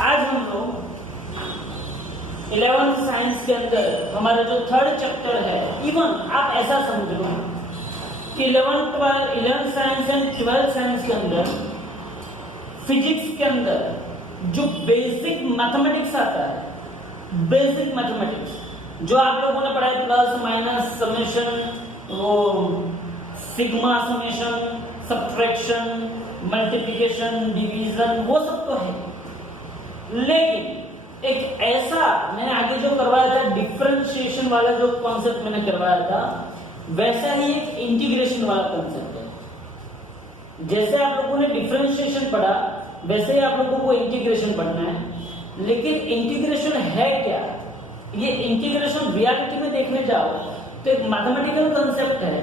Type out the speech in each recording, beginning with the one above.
आज हम लोग 11th साइंस के अंदर हमारा जो थर्ड चैप्टर है, इवन आप ऐसा समझ लो कि 11th science and 12th science के अंदर फिजिक्स के अंदर जो बेसिक मैथमेटिक्स आता है, बेसिक मैथमेटिक्स जो आप लोगों ने पढ़ा है, प्लस माइनस समेशन, वो sigma summation, subtraction, multiplication, division, वो सब तो है। लेकिन एक ऐसा मैंने आगे जो करवाया था, डिफरेंशिएशन वाला जो कॉन्सेप्ट मैंने करवाया था, वैसा ही एक इंटीग्रेशन वाला कॉन्सेप्ट है। जैसे आप लोगों ने डिफरेंशिएशन पढ़ा, वैसे ही आप लोगों को इंटीग्रेशन पढ़ना है। लेकिन इंटीग्रेशन है क्या, ये इंटीग्रेशन रियलिटी में देखने जाओ तो एक मैथमेटिकल कंसेप्ट है।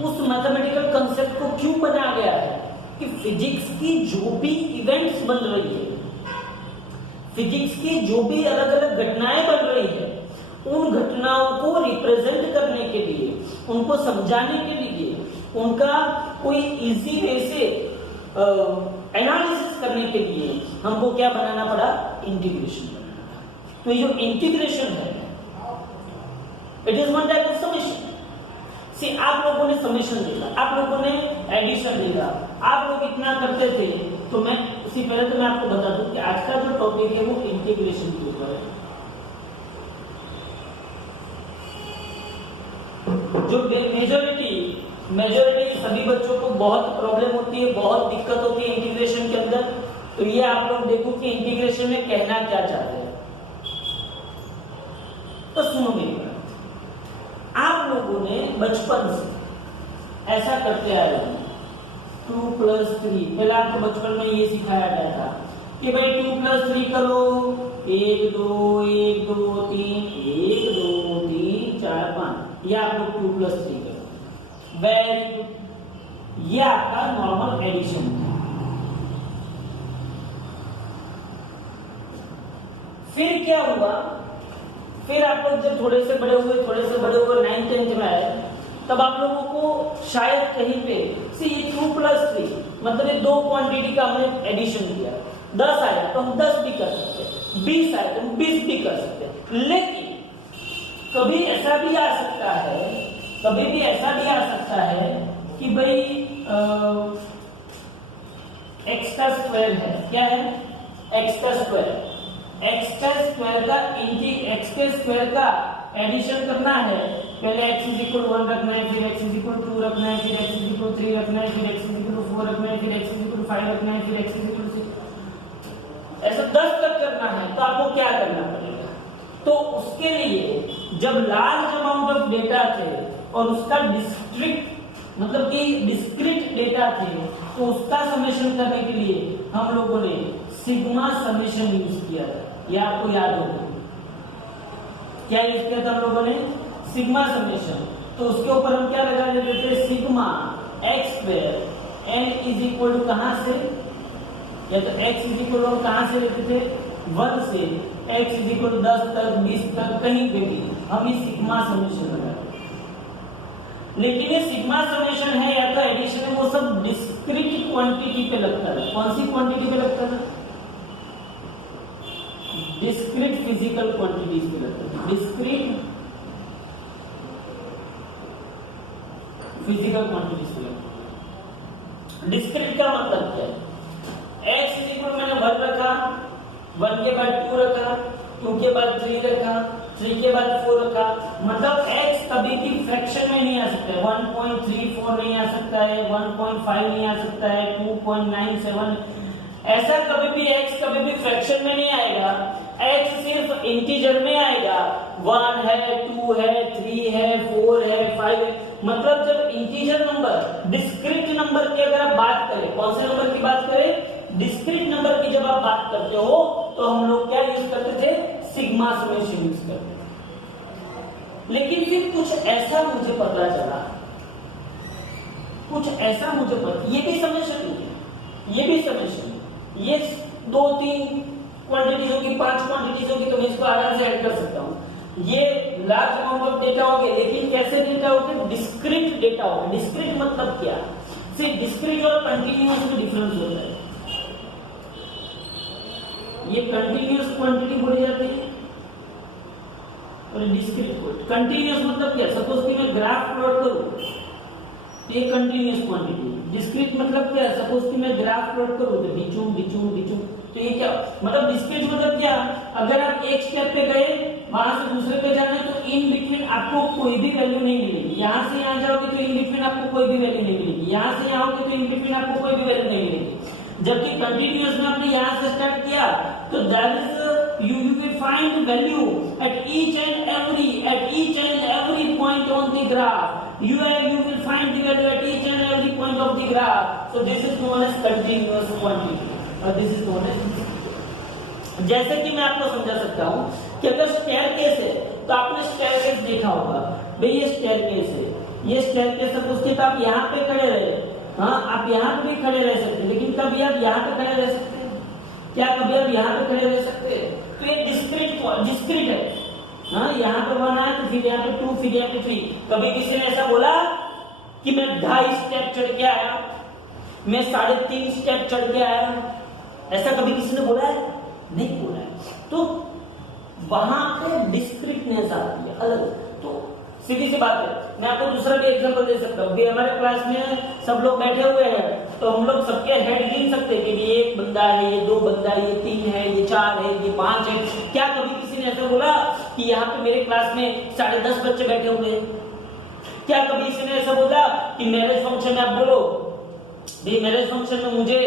उस मैथमेटिकल कंसेप्ट को क्यों बनाया गया है कि फिजिक्स की जो भी इवेंट्स बन रही है, फिजिक्स की जो भी अलग अलग घटनाएं बन रही है, उन घटनाओं को रिप्रेजेंट करने के लिए, उनको समझाने के लिए, उनका कोई इजी वे से एनालिसिस करने के लिए हमको क्या बनाना पड़ा, इंटीग्रेशन बनाना पड़ा। तो ये जो इंटीग्रेशन है, it is one type of summation. See, आप लोगों ने समेशन देखा, आप लोगों ने एडिशन देखा, आप लोग इतना करते थे। तो मैं इससे पहले तो मैं आपको बता दूं कि आज का जो टॉपिक है वो इंटीग्रेशन के ऊपर है। जो मेजोरिटी सभी बच्चों को बहुत प्रॉब्लम होती है, बहुत दिक्कत होती है इंटीग्रेशन के अंदर। तो ये आप लोग देखो कि इंटीग्रेशन में कहना क्या चाहते हैं। तो सुनो मेरी बात, आप लोगों ने बचपन से ऐसा करते आए हो, 2+3, पहले आपको बचपन में ये सिखाया गया था कि भाई 2+3 करो, 1 2 1 2 3 1 2 3 4 5, ये आप लोग 2+3 करो। वेरी गुड, ये आपका नॉर्मल एडिशन था। फिर क्या हुआ, फिर आप लोग जब थोड़े से बड़े हुए 9th 10th में आए, तब आप लोगों को शायद कहीं पे ये 2+3 मतलब ये दो क्वांटिटी का हमने एडिशन किया। 10 आया तो हम 10 भी कर सकते, 20 आया तो हम 20 भी कर सकते। लेकिन कभी ऐसा भी आ सकता है कि भाई x का स्क्वायर है, क्या है, x का स्क्वायर का एडिशन करना है। पहले x = 1 रखना है, फिर x = 2 रखना है, फिर x = 3 रखना है, फिर x = 4 रखना है, फिर x = 5 रखना है, फिर x = 6, ऐसा 10 तक करना है। तो आपको क्या करना पड़ेगा, तो उसके लिए जब लार्ज अमाउंट ऑफ डेटा थे और उसका डिस्क्रीट डेटा थे, तो उसका समेशन करने के लिए हम लोगों ने सिग्मा समेशन यूज किया था। ये आपको याद होगा, क्या यूज किया था हम लोगों ने, सिग्मा समेशन। तो उसके ऊपर हम क्या लगा देते थे, सिग्मा x² n = कहां से, या तो x = हम कहां से लेते थे, 1 से x = 10 तक 20 तक, कहीं पे भी हम इस सिग्मा समेशन लगाते। लेकिन ये सिग्मा समेशन है या तो एडिशन है, वो सब डिस्क्रीट क्वांटिटी पे लगता है। कौन सी क्वांटिटी पे लगता है, डिस्क्रीट फिजिकल क्वांटिटीज पे लगता है। डिस्क्रीट फिजिकल क्वांटिटीज पे लगता है। डिस्क्रीट का मतलब क्या है, x = मैंने 1 रखा, 1 के बाद 2 रखा, 2 के बाद 3 रखा, 3 के बाद 4 रखा, मतलब x कभी भी फ्रैक्शन में नहीं आ सकता है। 1.34 नहीं आ सकता है, 1.5 नहीं आ सकता है, 2.97, ऐसा कभी भी x कभी भी फ्रैक्शन में नहीं आएगा। x सिर्फ इंटीजर में आएगा, 1 है, 2 है, 3 है, 4 है, 5 है। मतलब जब इंटीजर नंबर, डिस्क्रीट नंबर की अगर आप बात करें, कौन से नंबर की बात करें, डिस्क्रीट नंबर की जब आप बात करते हो, तो हम लोग क्या यूज करते थे, सिग्मा समेशन यूज करते थे। लेकिन फिर कुछ ऐसा मुझे पता चला, ये भी समेशन है, ये 2-3 क्वांटिटीज होगी, 5 क्वांटिटीज होगी, तो मैं इसको आराम से ऐड कर सकता हूँ। ये लार्ज अमाउंट ऑफ डेटा हो गए, लेकिन कैसे डेटा होते, डिस्क्रीट डेटा होगा। डिस्क्रीट मतलब क्या, सिर्फ डिस्क्रीट और कंटिन्यूअस में डिफरेंस होता है। ये कंटिन्यूअस क्वांटिटी बोली जाती है और डिस्क्रीट क्वांटिटी। कंटिन्यूअस मतलब क्या, सपोज कि मैं ग्राफ प्लॉट करूं, ये कंटिन्यूअस क्वांटिटी। डिस्क्रीट मतलब क्या, सपोज कि मैं ग्राफ प्लॉट करूं तो डिचूम डिचूम डिचूम, तो ये क्या मतलब डिस्क्रीट मतलब क्या, अगर आप एक स्टेप पे गए वहां से दूसरे पे जाना है तो इन बिटवीन आपको कोई भी वैल्यू नहीं मिलेगी। यहां से यहां जाओगे तो इन बिटवीन आपको कोई भी वैल्यू नहीं मिलेगी, यहां से यहां आओगे तो इन बिटवीन आपको कोई भी वैल्यू नहीं मिलेगी। जबकि कंटिन्यूअस में आपने यहां से स्टार्ट किया तो that is you will find value at each and every point on the graph. You will find the value at each and every point of the graph. So this is known as continuous quantity or this is known as, जैसे कि मैं आपको समझा सकता हूं कि अगर staircase है तो आपने स्टेयरकेस देखा होगा, भाई ये स्टेयरकेस है, ये स्टेयरकेस सपोज कि आप यहाँ पे खड़े रहे, हाँ आप यहाँ पे भी खड़े रह सकते हैं, लेकिन कभी आप यहाँ पे खड़े रह सकते हैं क्या, कभी आप यहाँ पे खड़े रह सकते हैं? तो ये डिस्क्रीट है, हाँ यहाँ पे 1 आया तो फिर यहाँ पे 2 फिर यहाँ पे 3। कभी किसी ने ऐसा बोला कि मैं 2.5 स्टेप चढ़ के आया, मैं 3.5 स्टेप चढ़ के आया, ऐसा कभी किसी ने बोला है? नहीं बोला है। तो वहां पे डिस्क्रीटनेस आती है अलग। तो सीधी सी बात है, मैं आपको दूसरा भी एग्जांपल दे सकता हूँ। हमारे क्लास में सब लोग बैठे हुए हैं तो हम लोग सबके हेड गिन सकते हैं कि ये 1 बंदा है, ये 2 बंदा है, ये 3 है, ये 4 है, ये 5 है। क्या कभी किसी ने ऐसा बोला कि यहाँ पे मेरे क्लास में 10.5 बच्चे बैठे हुए हैं? क्या कभी किसी ने ऐसा बोला कि मैरिज फंक्शन में आप बोलो मैरिज फंक्शन में मुझे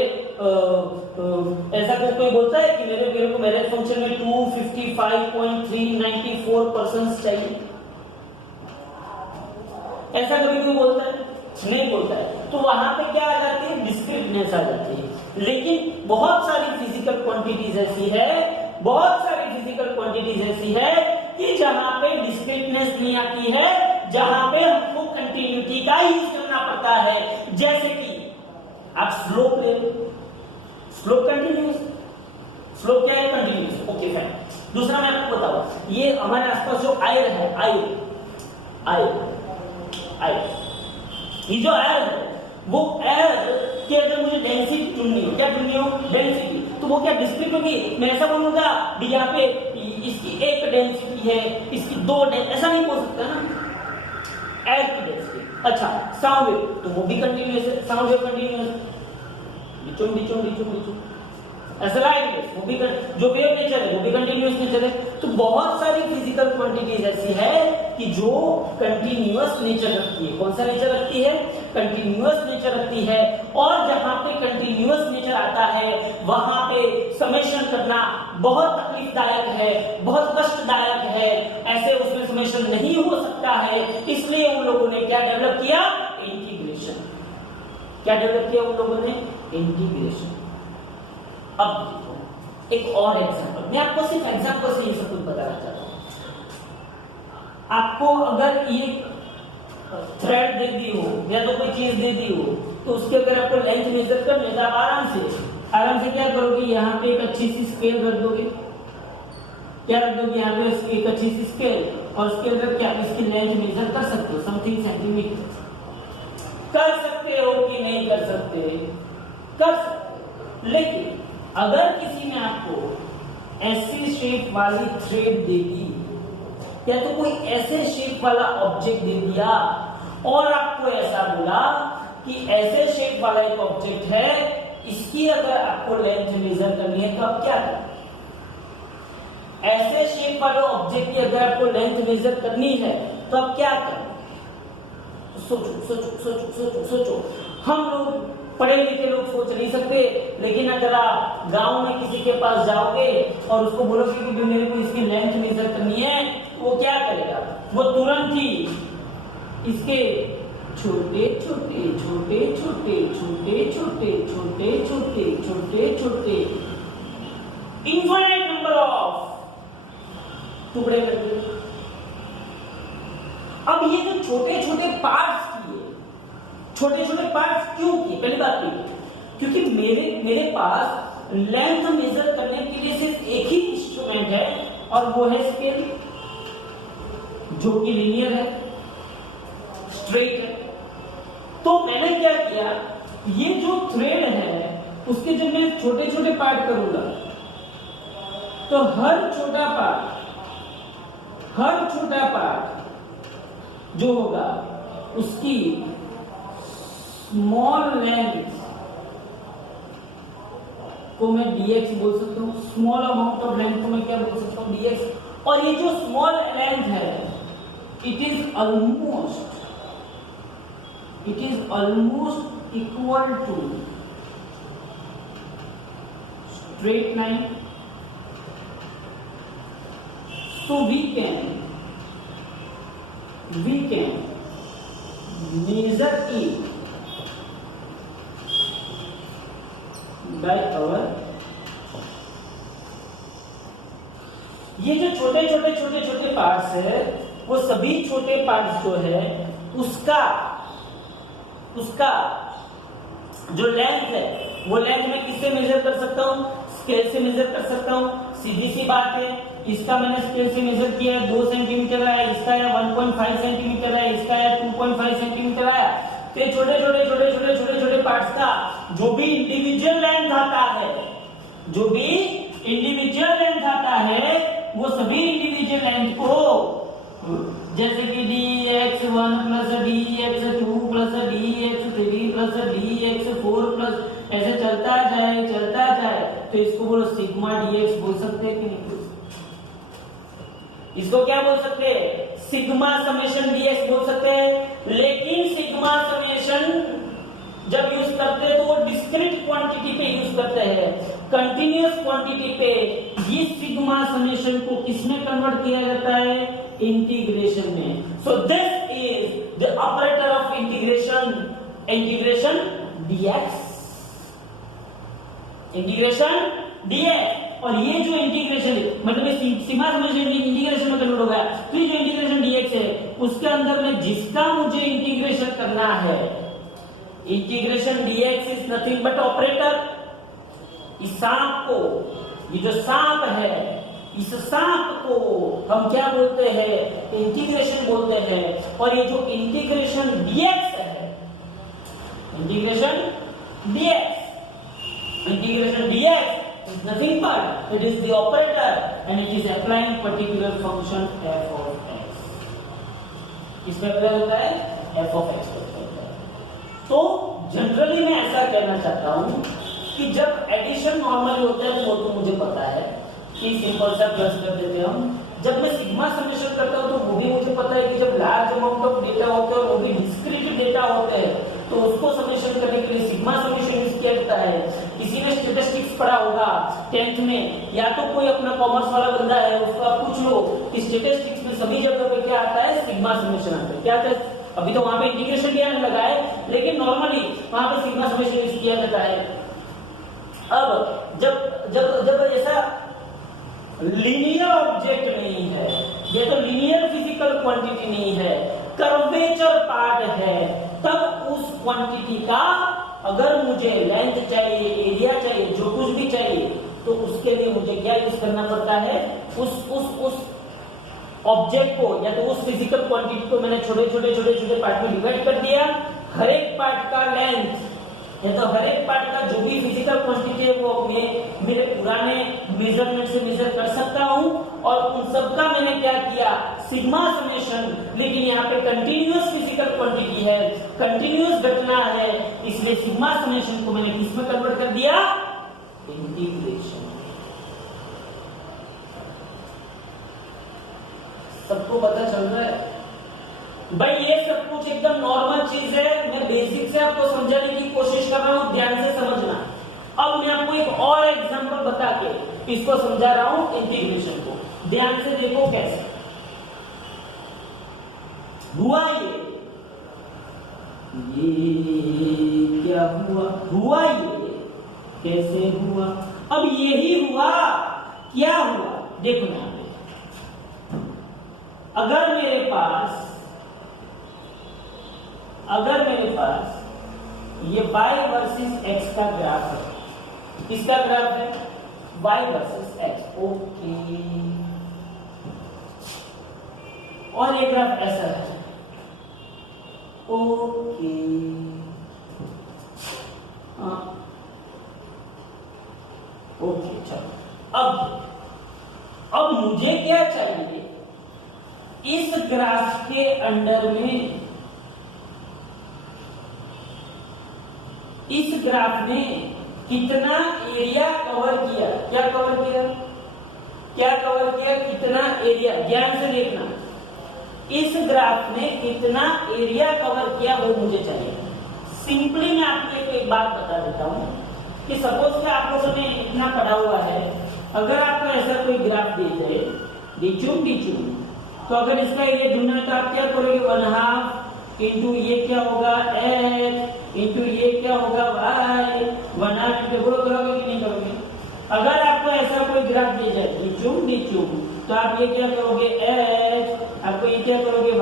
ऐसा कोई बोलता है कि मेरे को मैरिज फंक्शन में 255.394 पर्सन चाहिए? ऐसा कभी कोई बोलता है? नहीं बोलता है। तो वहां पे क्या आ जाती है, डिस्क्रीटनेस आ जाती है। लेकिन बहुत सारी फिजिकल क्वांटिटीज ऐसी है, बहुत सारी फिजिकल क्वांटिटीज ऐसी है कि जहां पे डिस्क्रीटनेस नहीं आती है, जहां पे हमको कंटिन्यूटी का यूज करना पड़ता है। जैसे कि आप स्लोप ले लो, स्लोप कंटिन्यूस, स्लोप क्या है, कंटिन्यूस, ओके फाइन। दूसरा मैं आपको बताऊं, ये हमारे आसपास जो आयर है, आयर ये जो एयर है, वो एयर की अगर मुझे डेंसिटी चुननी हो, क्या चुननी हो, डेंसिटी, तो वो क्या डिस्क्रीट होगी? मैं ऐसा बोलूंगा भी यहाँ पे इसकी 1 डेंसिटी है, इसकी 2 डेंसिटी, ऐसा नहीं बोल सकता ना। एयर की डेंसिटी। अच्छा, साउंड वेव, तो वो भी कंटिन्यूअस है, साउंड वेव कंटिन्यूअस, डिचुम डिचुम डिचुम डिचुम। ऐसा लाइट वो भी जो वेव नेचर है वो भी कंटिन्यूअस नेचर है। तो बहुत सारी फिजिकल क्वांटिटीज ऐसी है कि जो कंटिन्यूअस नेचर रखती है। कौन सा नेचर रखती है? कंटिन्यूअस नेचर रखती है। और जहां पे कंटिन्यूअस नेचर आता है वहां पे समेशन करना बहुत तकलीफदायक है, बहुत कष्टदायक है, ऐसे उसमें समेशन नहीं हो सकता है। इसलिए उन लोगों ने क्या डेवलप किया? इंटीग्रेशन। क्या डेवलप किया उन लोगों ने? इंटीग्रेशन। अब देखो एक और एग्जांपल, मैं आपको सिर्फ एग्जांपल से ये सब कुछ बताना चाहता हूं। आपको अगर ये थ्रेड दे दी हो या तो कोई चीज दे दी हो, तो उसके अगर आपको लेंथ मेजर करनी है तो आप आराम से क्या करोगे, यहाँ पे एक अच्छी सी स्केल रख दोगे। क्या रख दोगे? यहाँ पे एक अच्छी सी स्केल, और उसके अंदर क्या इसकी लेंथ मेजर कर सकते हो, समथिंग सेंटीमीटर। कर सकते हो कि नहीं कर सकते? कर सकते। लेकिन अगर किसी ने आपको ऐसी शेप वाली थ्रेड दे दी या तो कोई ऐसे शेप वाला ऑब्जेक्ट दे दिया और आपको ऐसा बोला कि ऐसे शेप वाला एक ऑब्जेक्ट है, इसकी अगर आपको लेंथ मेजर करनी है तो आप क्या करें? ऐसे शेप वाले ऑब्जेक्ट की अगर आपको लेंथ मेजर करनी है तो आप क्या करें? सोचो सोचो सोचो सोचो सोचो। हम लोग पढ़े लिखे लोग सोच नहीं सकते, लेकिन अगर आप गांव में किसी के पास जाओगे और उसको बोलोगे कि मेरे को इसकी लेंथ मेजर करनी है, वो क्या करेगा? वो तुरंत ही इसके छोटे छोटे छोटे छोटे छोटे छोटे छोटे छोटे छोटे छोटे इनफाइनाइट नंबर ऑफ टुकड़े कर देगा। अब ये जो छोटे छोटे पार्ट्स किए, छोटे छोटे पार्ट्स क्यों किए? पहली बात ये, क्योंकि मेरे पास लेंथ मेजर करने के लिए सिर्फ एक ही इंस्ट्रूमेंट है और वो है स्केल, जो कि लीनियर है, स्ट्रेट है। तो मैंने क्या किया, ये जो थ्रेड है उसके जब मैं छोटे छोटे पार्ट करूंगा तो हर छोटा पार्ट जो होगा उसकी स्मॉल लेंथ को मैं dx बोल सकता हूँ, स्मॉल अमाउंट ऑफ लेंथ को मैं क्या बोल सकता हूँ, dx। और ये जो स्मॉल लेंथ है it is almost equal to straight line. So we can measure it by our, ये जो छोटे पार्ट्स है वो सभी छोटे पार्ट्स जो है उसका जो लेंथ है वो लेंथ मैं किससे मेजर कर सकता हूँ, स्केल से मेजर कर सकता हूँ। सीधी सी बात है, इसका मैंने स्केल से मेजर किया है 2 सेंटीमीटर आया, इसका है 1.5 सेंटीमीटर आया, इसका है 2.5 सेंटीमीटर आया। तो छोटे पार्ट्स का जो भी इंडिविजुअल लेंथ आता है वो सभी इंडिविजुअल लेंथ को, जैसे कि dx1 plus dx2 plus dx3 plus dx4 plus ऐसे चलता जाए, तो इसको बोलो सिग्मा dx बोल सकते हैं कि नहीं? इसको क्या बोल सकते हैं, सिग्मा समेशन dx बोल सकते हैं। लेकिन सिग्मा समेशन जब यूज करते हैं तो वो डिस्क्रीट क्वांटिटी पे यूज करते हैं, कंटिन्यूअस क्वांटिटी पे। ये सिग्मा समेशन को किसमें कन्वर्ट किया जाता है, इंटीग्रेशन में। So this is the operator of integration dx, और ये जो इंटीग्रेशन है मतलब सिग्मा समेशन इंटीग्रेशन में कन्वर्ट हो गया। तो ये जो इंटीग्रेशन dx है उसके अंदर में जिसका मुझे इंटीग्रेशन करना है, integration dx is nothing but operator. इस सांप को, ये जो सांप है, इस सांप को हम क्या बोलते हैं, इंटीग्रेशन बोलते हैं। और ये जो इंटीग्रेशन dx है, integration dx is nothing but it is the operator and it is applying particular function f of x। किसमें अप्लाई होता है, f of x। तो जनरली मैं ऐसा कहना चाहता हूं कि जब एडिशन नॉर्मली होता है वो तो मुझे पता है कि सिंपल सा प्लस कर देते हैं हम। जब मैं सिग्मा समेशन करता हूं तो वो भी मुझे पता है कि जब लार्ज अमाउंट ऑफ डेटा होते हैं और वो भी डिस्क्रीट डेटा होते हैं तो उसको समेशन करने के लिए सिग्मा समेशन यूज किया जाता है। किसी ने स्टैटिस्टिक्स पढ़ा होगा 10th में, या तो कोई अपना कॉमर्स वाला बंदा है उसको आप पूछ लो कि स्टैटिस्टिक्स में सभी जगह पे क्या आता है, सिग्मा समेशन आता है। क्या आता है, अभी तो वहां पे इंटीग्रेशन दिया लगा है लेकिन नॉर्मली वहां पे सिग्मा समेशन यूज किया जाता है। अब जब ऐसा लीनियर ऑब्जेक्ट नहीं है, ये तो लीनियर फिजिकल क्वांटिटी नहीं है, कर्वेचर पार्ट है, तब उस क्वांटिटी का अगर मुझे लेंथ चाहिए, एरिया चाहिए, जो कुछ भी चाहिए, तो उसके लिए मुझे क्या यूज करना पड़ता है, उस ऑब्जेक्ट को या तो उस फिजिकल क्वांटिटी को मैंने छोटे पार्ट में डिवाइड कर दिया। हर एक पार्ट का लेंथ या तो हर एक पार्ट का जो भी फिजिकल क्वांटिटी है वो मेरे पुराने मेजरमेंट से मेजर कर सकता हूं और उन सब का मैंने क्या किया, सिग्मा समेशन। लेकिन यहाँ पे कंटिन्यूअस फिजिकल क्वांटिटी है, कंटिन्यूअस घटना है, इसलिए सिग्मा समेशन को मैंने किसमें कन्वर्ट कर दिया, इंटीग्रेशन। सबको पता चल रहा है भाई? ये सब कुछ एकदम नॉर्मल चीज है, मैं बेसिक से आपको समझाने की कोशिश कर रहा हूं, ध्यान से समझना। अब मैं आपको एक और एग्जांपल बता के इसको समझा रहा हूं, इंटीग्रेशन को। ध्यान से देखो कैसे हुआ। ये क्या हुआ ये कैसे हुआ? अब यही हुआ, क्या हुआ देखो यहां पे। अगर मेरे पास ये y वर्सेस x का ग्राफ है, किसका ग्राफ है, y वर्सेस x, ओके। और ये ग्राफ ऐसा है, ओके। ओके चलो, अब मुझे क्या चाहिए, इस ग्राफ के अंडर में, इस ग्राफ ने कितना एरिया कवर किया, क्या कवर किया, क्या कवर किया, कितना एरिया, ध्यान से देखना, इस ग्राफ ने कितना एरिया कवर किया वो मुझे चाहिए। सिंपली मैं आपको एक बात बता देता हूं कि सपोज कि आप लोगों ने इतना पढ़ा हुआ है, अगर आपको ऐसा कोई ग्राफ दे जाए डिचूम डिचूम, तो अगर इसका एरिया ढूंढना है तो आप क्या करोगे, 1/2 इंटू ये क्या होगा h इंटू ये क्या होगा y, 1/2 इंटू करोगे कि नहीं करोगे। अगर आपको ऐसा कोई ग्राफ दे जाए डिचूम डिचूम, तो आप ये क्या करोगे h, आपको ये क्या करोगे y,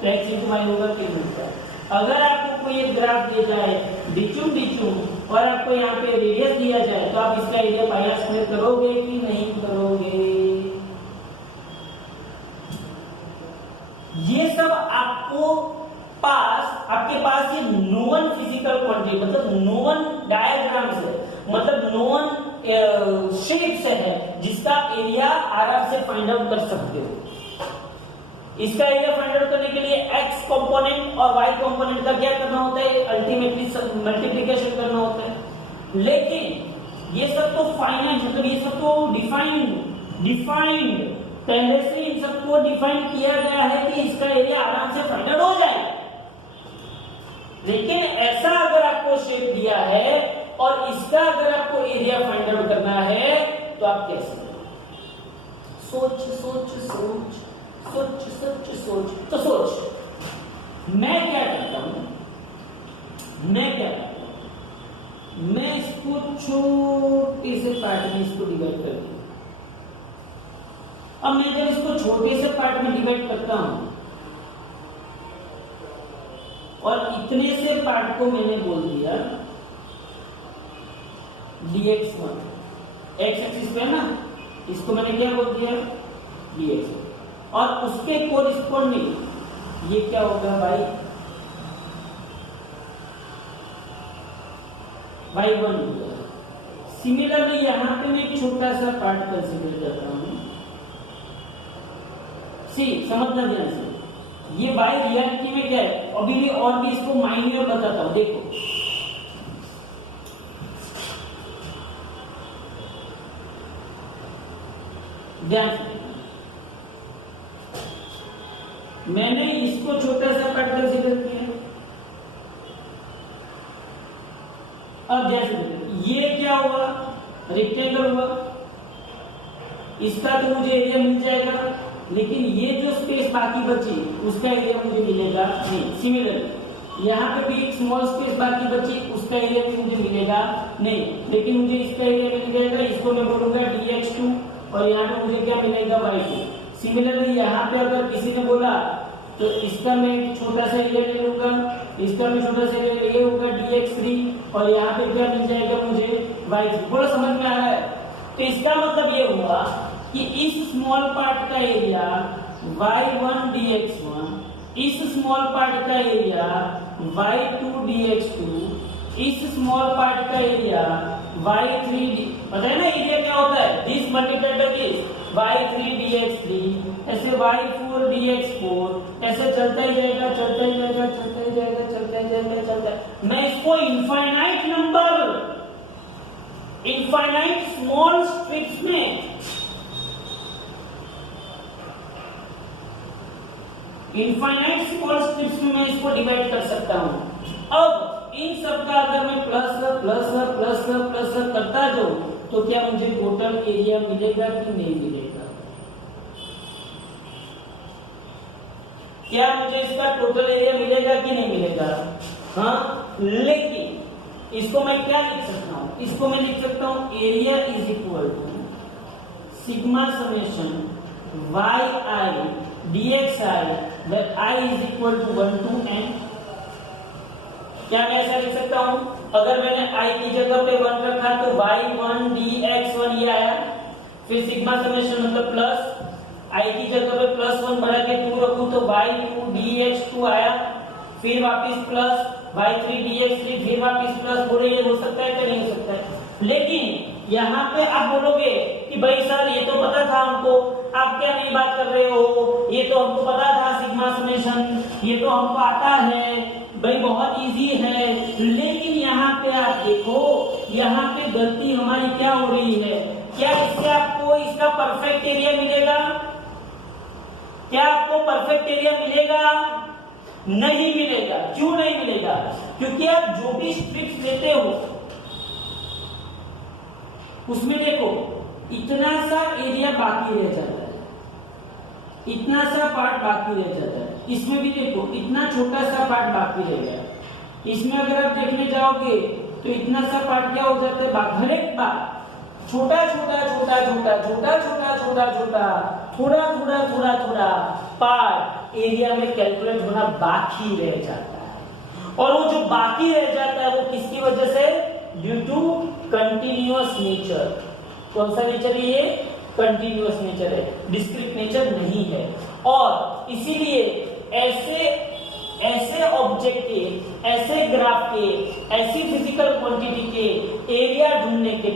तो x इंटू y होगा कि नहीं। अगर आपको कोई एक ग्राफ दे जाए डिचूम डिचूम और आपको यहाँ पे रेडियस दिया जाए, तो आप इसका एरिया पाई आर स्क्वायर करोगे कि नहीं करोगे। ये सब आपके पास ये नोवन फिजिकल क्वांटिटी, मतलब नोवन डायग्राम्स है, मतलब नोवन शेप्स है, जिसका एरिया आराम से फाइंड आउट कर सकते हो। इसका एरिया फाइंड आउट करने के लिए x कंपोनेंट और y कंपोनेंट का क्या करना होता है, अल्टीमेटली मल्टीप्लिकेशन करना होता है। लेकिन ये सब तो फाइनाइट, मतलब ये सब तो डिफाइंड पहले से इन सबको डिफाइन किया गया है कि इसका एरिया आराम से फाइंड आउट हो जाए। लेकिन ऐसा अगर आपको शेप दिया है और इसका अगर आपको एरिया फाइंड आउट करना है, तो आप कैसे, सोच सोच सोच सोच सोच सोच, तो सोच। मैं क्या करता हूं, मैं इसको छोटे से पार्ट में इसको डिवाइड कर दूं। अब मैं जब इसको छोटे से पार्ट में डिवाइड करता हूं और इतने से पार्ट को मैंने बोल दिया dx1, x एक्सिस पे ना, इसको मैंने क्या बोल दिया dx1, और उसके कोरिस्पोंडिंग ये क्या होगा y1 होगा। सिमिलरली यहां पे मैं एक छोटा सा पार्ट कंसीडर करता हूं, समझना ध्यान से, ये y रियलिटी में क्या है, अभी भी और भी इसको माइन्यूट बताता हूं। देखो ध्यान से, मैंने इसको छोटा सा पार्ट कंसीडर किया। अब ध्यान से देखो, ये क्या हुआ, रेक्टेंगल हुआ, इसका तो मुझे एरिया मिल जाएगा, लेकिन ये जो स्पेस बाकी बची उसका एरिया मुझे मिलेगा नहीं। सिमिलरली यहाँ पे भी एक स्मॉल स्पेस बाकी बची, उसका एरिया भी मुझे मिलेगा नहीं, लेकिन मुझे इसका एरिया मिल जाएगा। इसको मैं बोलूंगा dx2 और यहाँ पे मुझे क्या मिलेगा y2। सिमिलरली यहाँ पे अगर किसी ने बोला तो इसका मैं छोटा सा एरिया ले लूंगा, इसका मैं छोटा सा एरिया ले होगा dx3 और यहाँ पे क्या मिल जाएगा मुझे y3। थोड़ा समझ में आ रहा है? तो इसका मतलब ये हुआ कि इस स्मॉल पार्ट का एरिया y1 dx1, इस स्मॉल पार्ट का एरिया y2 dx2, इस स्मॉल पार्ट का एरिया y3 पता है ना एरिया क्या होता है, this multiplied by this y3 dx3, ऐसे y4 dx4, ऐसे चलता ही जाएगा चलता ही जाएगा चलता ही जाएगा चलता ही जाएगा चलता है। मैं इसको infinite number, infinite small strips में, इनफाइनाइट स्मॉल स्ट्रिप्स में मैं इसको डिवाइड कर सकता हूं। अब इन सब का अगर मैं प्लस प्लस प्लस प्लस करता जाऊं तो क्या मुझे टोटल एरिया मिलेगा कि नहीं मिलेगा? क्या मुझे इसका टोटल एरिया मिलेगा कि नहीं मिलेगा? हाँ, लेकिन इसको मैं क्या लिख सकता हूं, इसको मैं लिख सकता हूं area is equal to sigma summation yi dxi where I is equal to 1 to n। क्या मैं ऐसा लिख सकता हूं? अगर मैंने i की जगह पे 1 रखा तो y1 dx1 ये आया, फिर सिग्मा समेशन मतलब प्लस i की जगह पे +1 बढ़ा के 2 रखूं तो y2 dx2 आया, फिर वापस प्लस y3 dx3, फिर वापस प्लस। बोले ये हो सकता है कि नहीं हो सकता है? लेकिन यहाँ पे आप बोलोगे कि भाई सर ये तो पता था हमको, आप क्या नई बात कर रहे हो, ये तो हमको पता था सिग्मा समेशन, ये तो हमको आता है भाई, बहुत इजी है। लेकिन यहाँ पे आप देखो, यहाँ पे गलती हमारी क्या हो रही है, क्या इससे आपको इसका परफेक्ट एरिया मिलेगा? क्या आपको परफेक्ट एरिया मिलेगा? नहीं मिलेगा। क्यों नहीं मिलेगा? क्योंकि आप जो भी स्ट्रिप्स लेते हो उसमें देखो इतना सा एरिया बाकी रह जाता है, इतना सा पार्ट बाकी रह जाता है। इसमें भी देखो इतना छोटा सा पार्ट बाकी रह गया। इसमें अगर आप देखने जाओगे तो इतना सा पार्ट क्या हो जाता है, हर एक बार छोटा छोटा छोटा छोटा छोटा छोटा छोटा छोटा थोड़ा थोड़ा थोड़ा थोड़ा पार्ट एरिया में कैलकुलेट होना बाकी रह जाता है। और वो जो बाकी रह जाता है वो किसकी वजह से? Due to continuous nature. कौन सा नेचर है ये? कंटिन्यूअस नेचर है, डिस्क्रीट नेचर नहीं है। और इसीलिए ऐसे ऑब्जेक्ट के, ऐसे ग्राफ के, ऐसी फिजिकल क्वांटिटी के एरिया ढूंढने के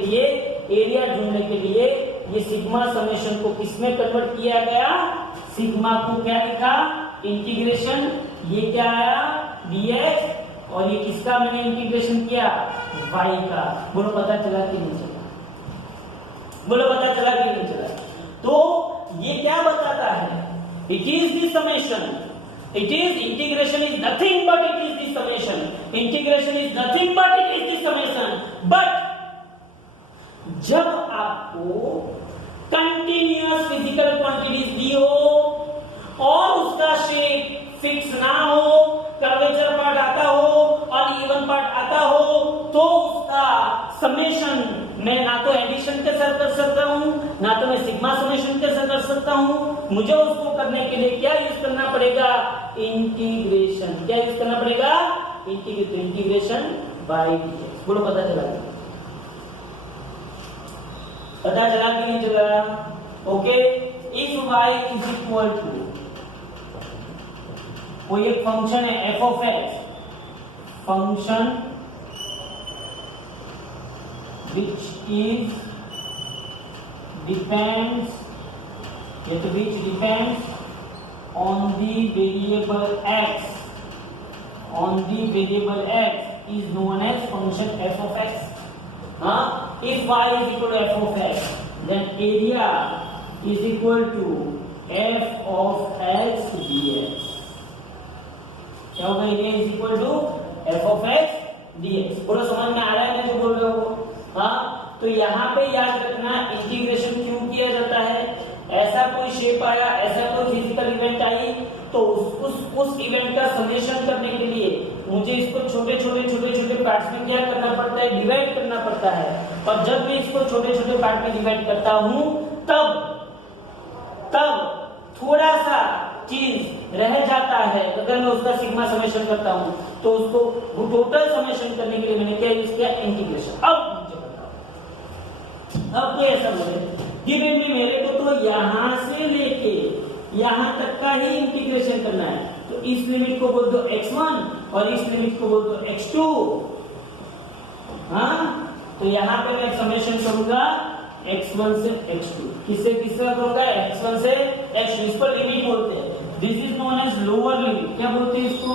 लिए ये सिग्मा समेशन को किसमें कन्वर्ट किया गया? सिग्मा को क्या लिखा? इंटीग्रेशन। ये क्या आया? dx। और ये किसका मैंने इंटीग्रेशन किया? y का। बोलो पता चला कि नहीं चला? बोलो पता चला कि नहीं चला? तो ये क्या बताता है? It is the summation, it is integration is nothing but it is the summation, integration is nothing but it is the summation. But जब आपको कंटिन्यूअस फिजिकल क्वांटिटीज दी हो और उसका शेप फिक्स ना हो, कर्वेचर पार्ट आता हो और इवन पार्ट आता हो, तो उसका समेशन मैं ना तो एडिशन के साथ कर सकता हूं, ना तो मैं सिग्मा समेशन के साथ कर सकता हूं। मुझे उसको करने के लिए क्या यूज करना पड़ेगा? इंटीग्रेशन। क्या यूज करना पड़ेगा? Integration by dx। बोलो पता चला? पता चला कि नहीं चला? Okay. If y is equal to कोई एक फंक्शन है f of x, function which is depends on the variable x, is known as function f of x. If y is equal to f of x, then area is equal to f of x dx. क्या होगा? Area is equal to f of x dx। बोलो समझ में आ रहा है मैं जो बोल रहा हूँ? हाँ, तो यहाँ पे याद रखना इंटीग्रेशन क्यों किया जाता है। ऐसा कोई शेप आया, ऐसा कोई फिजिकल इवेंट आई, तो उस इवेंट का समेशन करने के लिए मुझे इसको छोटे छोटे पार्ट्स में क्या करना पड़ता है? डिवाइड करना पड़ता है। और जब मैं इसको छोटे छोटे पार्ट में डिवाइड करता हूं तब थोड़ा सा चीज रह जाता है। अगर मैं उसका सिग्मा समेशन करता हूं तो उसको टोटल समेशन करने के लिए मैंने क्या यूज किया? इंटीग्रेशन। अब कोई ऐसा बोले कि मेरे को तो यहां से लेके यहां तक का ही इंटीग्रेशन करना है, तो इस लिमिट को बोल दो x1 और इस लिमिट को बोल दो x2। हाँ, तो यहाँ पे मैं समेशन करूंगा x1 से x2। किससे करूंगा? x1 से x2। इसको लिमिट बोलते हैं। This is known as lower limit. क्या बोलते हैं इसको?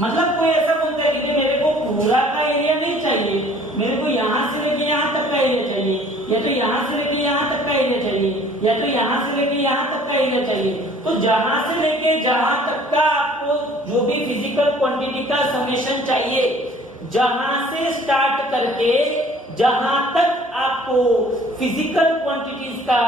मतलब कोई ऐसा बोलता है कि मेरे को पूरा का एरिया नहीं चाहिए, मेरे को यहां से लेके यहां तक का एरिया चाहिए, या तो यहां से लेके यहां तक का एरिया चाहिए, या तो यहां से लेके यहां तक का एरिया चाहिए। तो जहां से लेके जहां तक का आपको जो भी फिजिकल क्वांटिटी का समेशन चाहिए, जहां से स्टार्ट करके जहां तक आपको फिजिकल क्वांटिटीज का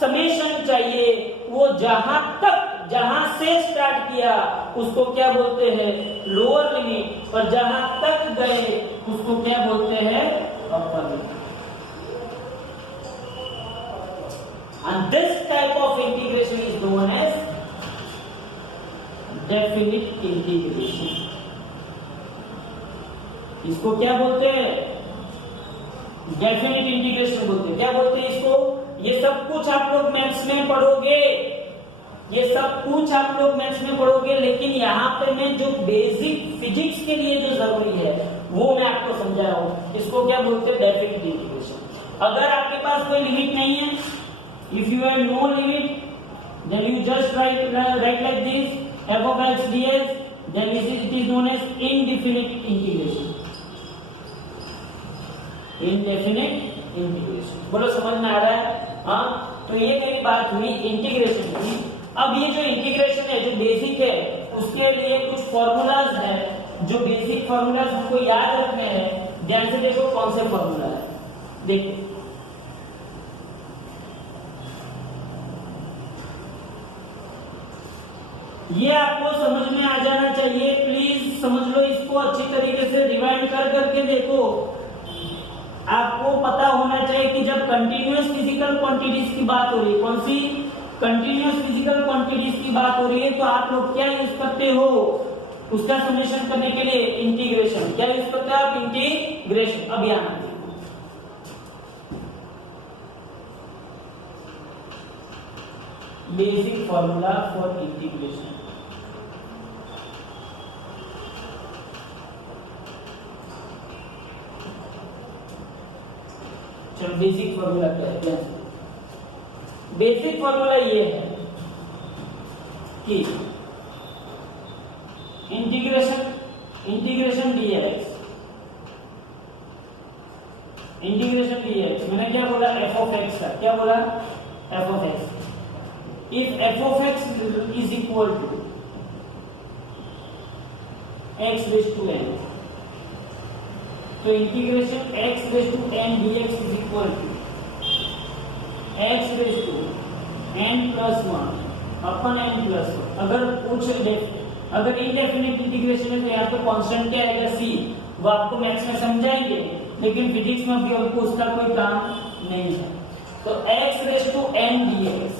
समेशन चाहिए, वो जहां से स्टार्ट किया उसको क्या बोलते हैं? Lower limit. और जहां तक गए उसको क्या बोलते हैं? Upper limit. And this type of integration is known as definite integration. इसको क्या बोलते हैं? डेफिनेट इंटीग्रेशन बोलते हैं। क्या बोलते हैं इसको? ये सब कुछ आप लोग मैथ्स में पढ़ोगे, ये सब कुछ आप लोग मैथ्स में पढ़ोगे, लेकिन यहाँ पे मैं जो बेसिक फिजिक्स के लिए जो जरूरी है वो मैं आपको समझा रहा हूँ। इसको क्या बोलते हैं? Definite integration. अगर आपके पास कोई लिमिट नहीं है, if you have no limit, then you just write like this, f of x dx, then it is known as indefinite integration. Indefinite integration. बोलो समझ में आ रहा है? हाँ, तो ये मेरी बात हुई इंटीग्रेशन की। अब ये जो इंटीग्रेशन है, जो बेसिक है, उसके लिए कुछ फॉर्मूलाज है, जो बेसिक फॉर्मूलाज हमको याद रखने हैं। ध्यान से देखो कौन से फॉर्मूला है, देखो। ये आपको समझ में आ जाना चाहिए, प्लीज समझ लो इसको अच्छी तरीके से रिवाइंड कर करके देखो। आपको पता होना चाहिए कि जब कंटिन्यूअस फिजिकल क्वांटिटीज की बात हो रही है, कौन सी? कंटिन्यूअस फिजिकल क्वांटिटीज की बात हो रही है, तो आप लोग क्या यूज करते हो उसका समेशन करने के लिए? इंटीग्रेशन। क्या यूज करते हो आप? इंटीग्रेशन। अब यहां बेसिक फॉर्मूला फॉर इंटीग्रेशन। चलो बेसिक फॉर्मूला क्या है? बेसिक फॉर्मूला ये है कि इंटीग्रेशन डीएक्स, मैंने क्या बोला? एफ ऑफ एक्स का। क्या बोला? F of x. If f of x is equal to x raise to n, तो integration x raise to n dx is equal to x raise to n plus one upon n plus one. अगर indefinite integration है तो यहाँ पे constant क्या आएगा? सी। वो आपको मैथ्स में समझाएंगे, लेकिन फिजिक्स में अभी आपको उसका कोई काम नहीं है। तो x raise to n dx,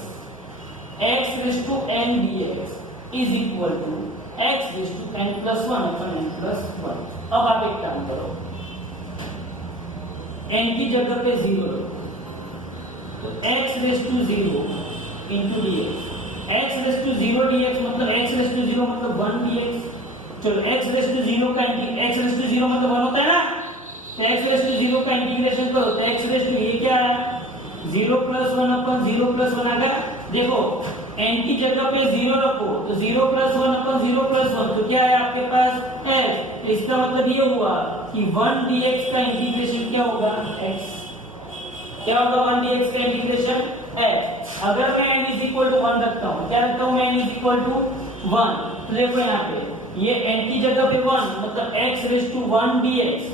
x raise to n dx is equal to x raise to n plus one upon n plus one. अब आप एक काम करो, एन की जगह पे जीरो रखो, तो x raise to zero into dx. X raise to zero dx मतलब एक्स रेज टू जीरो मतलब वन डीएक्स। चलो एक्स रेज टू जीरो का एक्स रेज टू जीरो मतलब वन होता है ना, तो एक्स रेज टू जीरो का इंटीग्रेशन करो तो एक्स रेज टू ये क्या है? Zero plus one upon zero plus one आ गया। देखो एन की जगह पे जीरो रखो तो zero plus one upon zero plus one, तो क्या है आपके पास? एच। इसका मतलब ये हुआ कि वन डीएक्स का इंटीग्रेशन क्या होगा? एक्स। क्या होगा वन डीएक्स का इंटीग्रेशन? एक्स। अगर मैं n is equal to one रखता हूँ, क्या रखता हूँ मैं? n is equal to one, तो देखो यहाँ पे ये n की जगह पे वन मतलब x raise to one dx,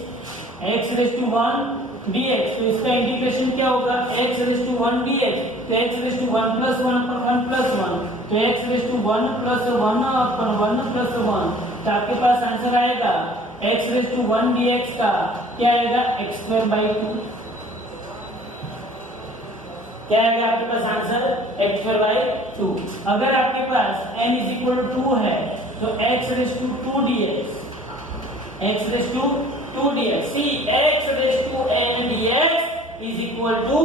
x raise to one dx. तो इसका इंटीग्रेशन क्या होगा? x raise to one dx, तो x raise to one plus one upon one plus one, तो x raise to one plus one upon one plus one, तो आपके पास answer आएगा x raise to one dx का क्या आएगा? X square by two. क्या आएगा आपके पास answer? X square by to. अगर आपके पास n इज इक्वल टू 2 है तो x raise to 2 dx, x raise to 2 dx, see x raise to n dx is equal to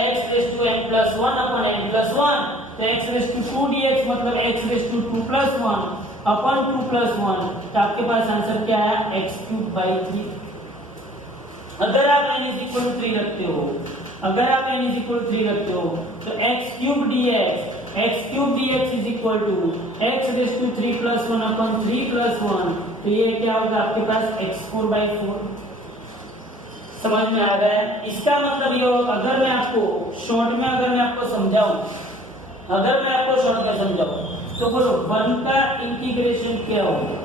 x raise to n plus one upon n plus one. तो x raise to 2 dx मतलब x raise to 2 plus one upon 2 plus one, तो आपके पास answer क्या है? X cube by 3। अगर आप n is equal to 3 रखते हो, अगर आप n इज इक्वल टू 3 रखते हो तो x cube dx is equal to x raise to 3 plus one upon 3 plus one, तो ये क्या होगा आपके पास? x4 by 4। समझ में आ गया है? इसका मतलब ये होगा, अगर मैं आपको शॉर्ट में अगर मैं आपको समझाऊं, अगर मैं आपको शॉर्ट में समझाऊं तो बोलो वन का इंटीग्रेशन क्या होगा?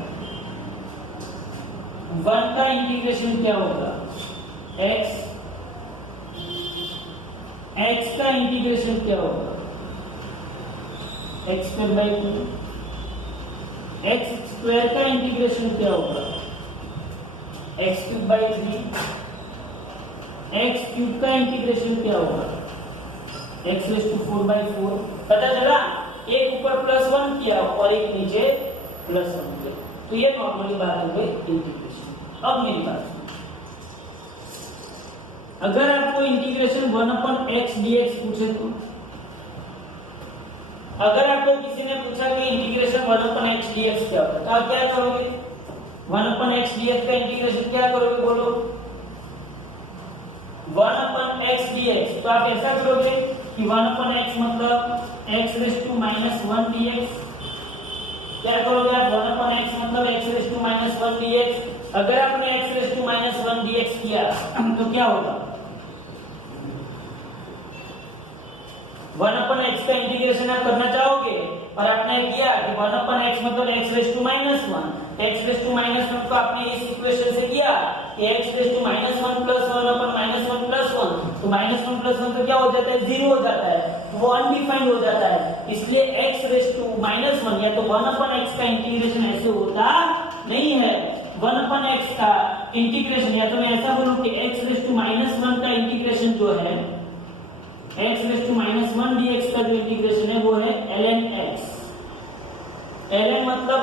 वन का इंटीग्रेशन क्या होगा? x का इंटीग्रेशन क्या होगा? X square by two. X square का इंटीग्रेशन क्या होगा? X cube by 3। X cube का इंटीग्रेशन क्या होगा? X raise to 4 by 4। पता चला? एक ऊपर प्लस वन किया और एक नीचे प्लस वन किया, तो ये नॉर्मली बात हो गई इंटीग्रेशन। अब मेरी बात, अगर आपको integration one upon x dx पूछे तो अगर आपको किसी ने पूछा कि इंटीग्रेशन 1/x dx क्या होता है, तो आप क्या करोगे? 1/x dx का इंटीग्रेशन क्या करोगे? बोलो 1/x dx। तो आप ऐसा करोगे कि 1/x मतलब x raised to -1 dx। क्या करोगे आप? 1/x मतलब x raised to -1 dx। अगर आपने x raised to -1 dx किया तो क्या होगा? 1/x का इंटीग्रेशन आप करना चाहोगे और आपने किया कि 1/x मतलब x raised to -1। x raised to -1 को आपने इस इक्वेशन से किया कि x raised to -1 + 1/-1 + 1, तो -1 + 1 तो क्या हो जाता है? 0 हो जाता है, वो अनडिफाइंड हो जाता है। इसलिए x raised to -1 या तो 1/x का इंटीग्रेशन ऐसे होता नहीं है। 1/x का इंटीग्रेशन या तो मैं ऐसा बोलूं कि x raised to -1 का इंटीग्रेशन जो है, x raised to -1 dx का जो इंटीग्रेशन है वो है ln x। ln मतलब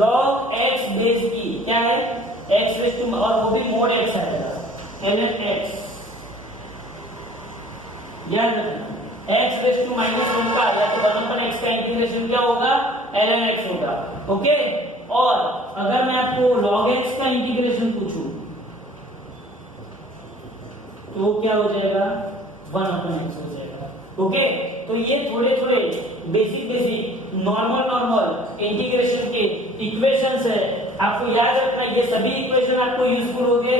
log x बेस की क्या है? x raised to, और वो भी mod x आएगा, ln x। याद रखना x raised to -1 का या तो 1/x का इंटीग्रेशन क्या होगा? ln x होगा। ओके, और अगर मैं आपको log x का इंटीग्रेशन पूछूं तो क्या हो जाएगा? 1/x हो जाएगा। ओके, तो ये थोड़े थोड़े बेसिक नॉर्मल इंटीग्रेशन के इक्वेशंस है, आपको याद रखना। ये सभी इक्वेशन आपको यूजफुल होंगे,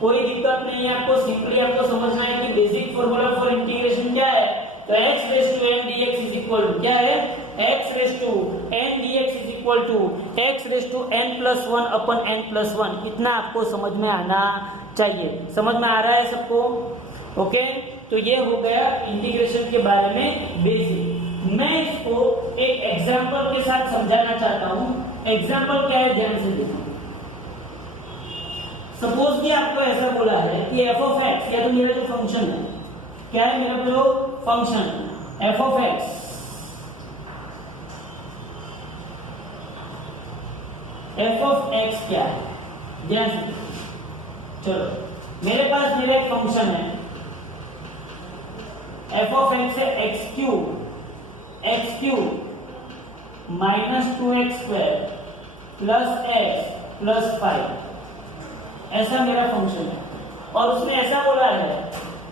कोई दिक्कत नहीं है। आपको सिंपली आपको समझना है कि बेसिक फॉर्मूला फॉर इंटीग्रेशन क्या है। तो x raised to n dx is equal to क्या है? x raised to n dx is equal to x raised to n + 1/n + 1। इतना आपको समझ में आना चाहिए। समझ में आ रहा है सबको? ओके, तो ये हो गया इंटीग्रेशन के बारे में बेसिक। मैं इसको एक एग्जांपल के साथ समझाना चाहता हूं। एग्जांपल क्या है, ध्यान से देखो। सपोज कि आपको ऐसा बोला है कि f of x, या तो मेरा जो फंक्शन है, क्या है मेरा जो function f of x, f of x क्या है? ध्यान से चलो, मेरे पास मेरा एक फंक्शन है f of x है x³ -2x² + x + 5, ऐसा मेरा फंक्शन है। और उसने ऐसा बोला है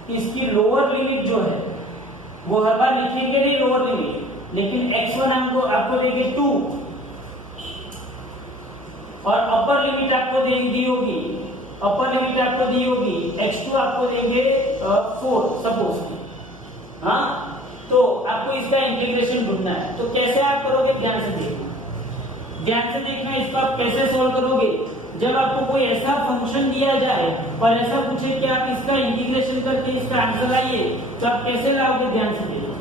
कि इसकी लोअर लिमिट जो है वो हर बार लिखेंगे नहीं लोअर लिमिट, लेकिन x1 आपको देंगे 2 और अपर लिमिट आपको दी होगी, x2 आपको देंगे 4 सपोज। हाँ, तो आपको इसका इंटीग्रेशन ढूंढना है। तो कैसे आप करोगे? ध्यान से देखना। इसको आप कैसे सोल्व करोगे? जब आपको कोई ऐसा फंक्शन दिया जाए और ऐसा पूछे कि आप इसका इंटीग्रेशन करके इसका आंसर लाइए, तो आप कैसे लाओगे? ध्यान से देखो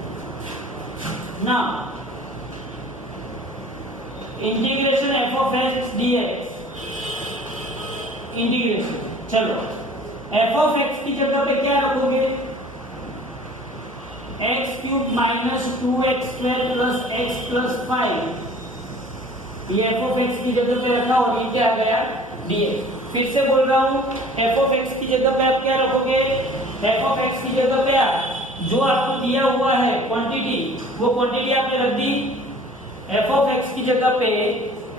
ना। Integration f of x dx, integration. चलो, f of x की जगह पे क्या रखोगे? x³ -2x² + x + 5, ये f of x की जगह पे रखा और ये क्या आ गया? dx। फिर से बोल रहा हूं, f of x की जगह पे आप क्या रखोगे? f of x की जगह पे आप जो आपको दिया हुआ है क्वांटिटी, वो क्वांटिटी आपने रख दी। f of x की जगह पे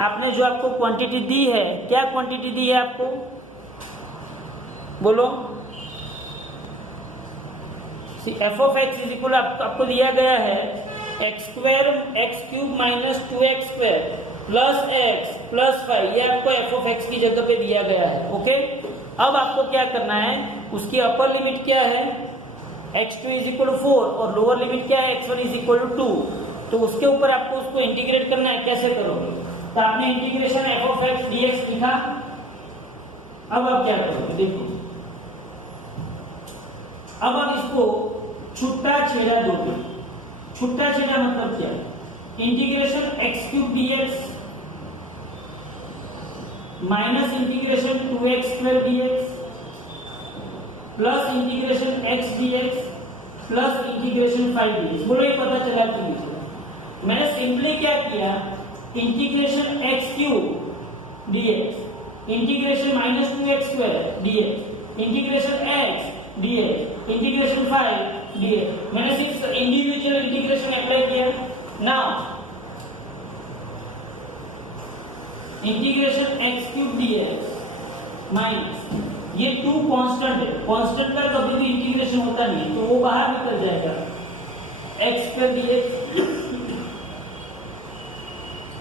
आपने जो आपको क्वांटिटी दी है, क्या क्वांटिटी दी है आपको? बोलो। f of x is equal आपको दिया गया है x³ -2x² + x + 5, ये आपको f of x की जगह पे दिया गया है। ओके, अब आपको क्या करना है? उसकी अपर लिमिट क्या है? x2 = 4 और लोअर लिमिट क्या है? x1 = 2। तो उसके ऊपर आपको उसको इंटीग्रेट करना है। कैसे करोगे? तो आपने integration f of x dx लिखा। अब आप क्या करोगे? देखो, अब आप इसको छुट्टा छेड़ा दोगे। छुट्टा छेड़ा मतलब क्या? Integration x³ dx minus integration 2x² dx plus integration x dx plus integration 5 dx। बोलो, ये पता चला कि नहीं? मैंने सिंपली क्या किया? Integration x³ dx integration -2x² dx integration x dx integration 5 dx, मैंने सिर्फ इंडिविजुअल इंटीग्रेशन अप्लाई किया। Now integration x cube dx minus ये 2 कांस्टेंट है, कांस्टेंट का कभी भी इंटीग्रेशन होता नहीं तो वो बाहर निकल जाएगा, x square dx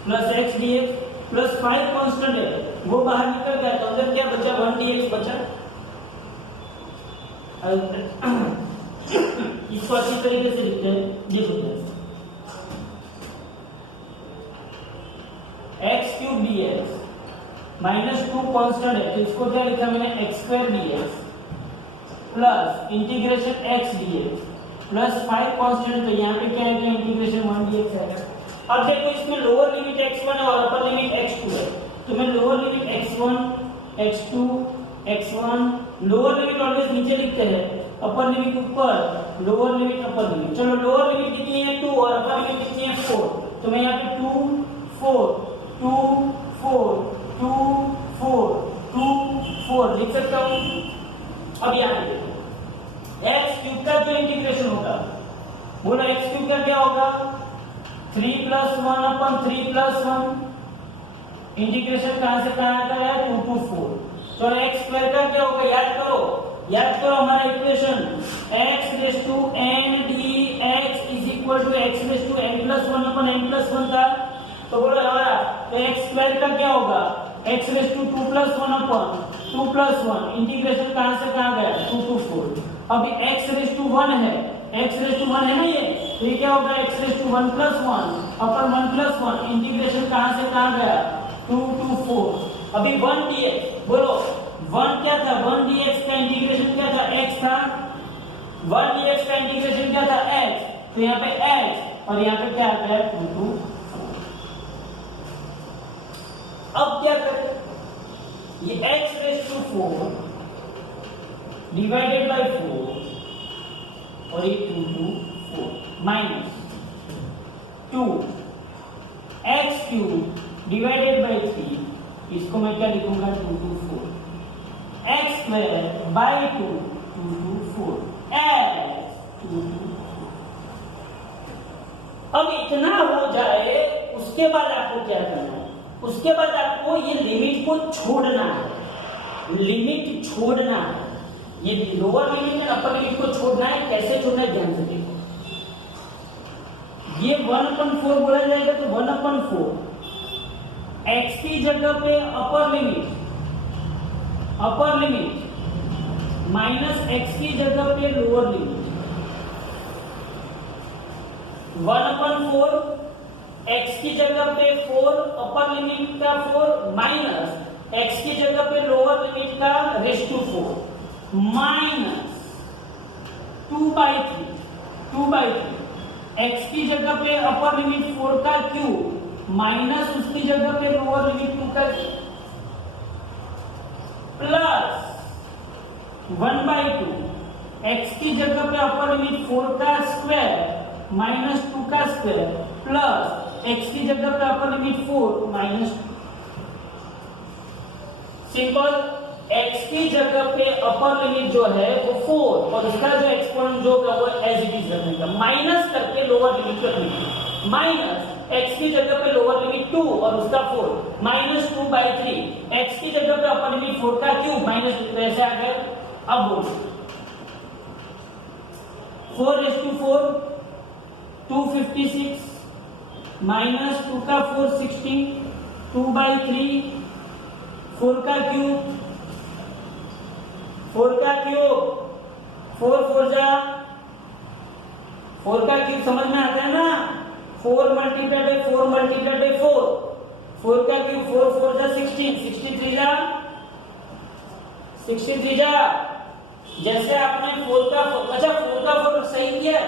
plus x dx plus 5 constant है वो बाहर निकल गया तो अंदर क्या बचा, 1 dx बचा। इसको अच्छी तरीके से लिखते हैं, ये बचा x cube dx minus 2 constant है तो इसको क्या लिखा मैंने, x square dx plus integration x dx plus 5 constant, तो यहाँ पे क्या है, इंटीग्रेशन 1 dx आएगा। अब देखो इसमें लोअर लिमिट x1 है और अपर लिमिट x2 है, तो मैं lower limit x1 x2 x1, lower limit always नीचे लिखते हैं, अपर लिमिट ऊपर, लोअर लिमिट अपर लिमिट। चलो लोअर लिमिट कितनी है 2 और अपर लिमिट कितनी है 4, तो मैं यहाँ पे 2 4 2 4 2 4 2 4 लिख सकता हूँ। अब यहाँ पे x क्यूब का जो इंटीग्रेशन होगा, बोला x क्यूब का क्या होगा, 3 + 1 अपन 3 + 1, इंटीग्रेशन कहां से कहां आता है, 2 to 4। तो x स्क्वायर का क्या होगा, याद करो हमारा equation, x raise to n dx is equal to x raise to n + 1 upon n + 1 था, तो बोलो हमारा तो x स्क्वायर का क्या होगा, x raise to 2 + 1 upon 2 + 1, integration कहां से कहां गया, 2 to 4। अभी x रेज़ टू 1 है, x रेज़ टू 1 है ना ये, तो ये क्या होगा, x raise to 1 + 1 upon 1 + 1, integration कहां से कहां गया, 2 to 4। अभी 1 dx, बोलो 1 क्या था, 1 dx का इंटीग्रेशन क्या था, x था, 1 dx का इंटीग्रेशन क्या था, x, तो यहाँ पे x और यहाँ पे क्या आ गया, 2 to 4। अब क्या करें, ये x raise to 4 divided by 4 और ये 2 to 4 minus 2 x cube divided by 3, इसको मैं क्या लिखूंगा, 2 to 4 x square by 2 2 to 4 x 2 to 4। अब इतना हो जाए उसके बाद आपको क्या करना है, उसके बाद आपको ये लिमिट को छोड़ना है, लिमिट छोड़ना है, ये लोअर लिमिट और अपर लिमिट को छोड़ना है। कैसे छोड़ना है ध्यान से देखो, ये 1/4 बोला जाएगा तो 1/4 x की जगह पे अपर लिमिट माइनस x की जगह पे लोअर लिमिट, 1/4 x की जगह पे 4 अपर लिमिट का 4 माइनस x की जगह पे लोअर लिमिट का रेज़ टू 4 माइनस 2/3 x की जगह पे अपर लिमिट 4 का क्यूब माइनस उसकी जगह पे लोअर लिमिट 2 का प्लस 1/2 x की जगह पे अपर लिमिट 4 का स्क्वायर माइनस 2 का स्क्वायर प्लस x की जगह पे upper limit 4 minus 2। Simple, x की जगह पे अपर लिमिट जो है वो 4 और उसका जो एक्सपोनेंट जो होगा वो एज इट इज रखने का, माइनस करके लोअर लिमिट रखने का, माइनस x की जगह पे लोअर लिमिट 2 और उसका 4 माइनस 2/3, x की जगह पे अपर लिमिट 4 का क्यूब माइनस 2, ऐसे आ गया। अब बोलो 4/4 256 माइनस 2 का 4 16 2/3 4 का क्यूब 4 4 जा 4 का क्यूब समझ में आता है ना, 4 मल्टीप्लाइड बाय 4 मल्टीप्लाइड बाय 4 का क्यूब 4 जा 16 63 जा जैसे आपने 4 का 4 सही किया,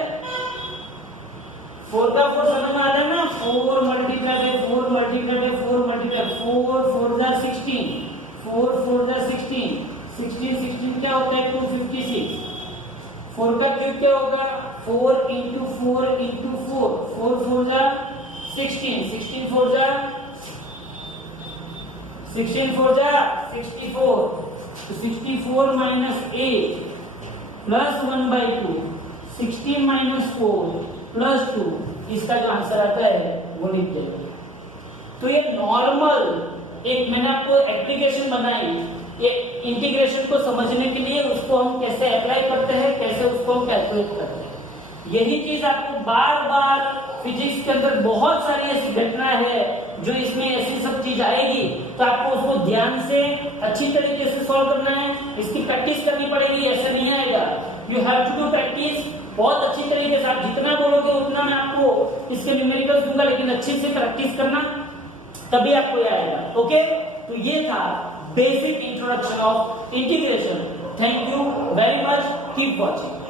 4 का 4 समझ में आता है ना, 4 multiplied by 4 multiplied by 4 multiplied 4 जा 16 4 जा 16 क्या होता है 256, 4 का क्यूब क्या होगा 4 into 4 into 4 4 जा 16 4 जा 64 तो 64 minus 8 plus 1/2 16 minus 4 plus 2 इसका जो आंसर आता है वो लिख देंगे। तो ये नॉर्मल एक मैंने आपको एप्लीकेशन बनाई, ये इंटीग्रेशन को समझने के लिए उसको हम कैसे अप्लाई करते हैं, कैसे उसको हम कैलकुलेट करते हैं। यही चीज आपको बार बार फिजिक्स के अंदर बहुत सारी ऐसी घटना है जो इसमें ऐसी सब चीज आएगी, तो आपको उसको ध्यान से अच्छी तरीके से सॉल्व करना है, इसकी प्रैक्टिस करनी पड़ेगी, ऐसा नहीं आएगा। You have to do practice बहुत अच्छी तरीके से। आप जितना बोलोगे उतना मैं आपको इसके न्यूमेरिकल्स दूंगा, लेकिन अच्छे से प्रैक्टिस करना, तभी आपको ये आएगा। ओके, तो ये था basic introduction of integration. Thank you very much, keep watching.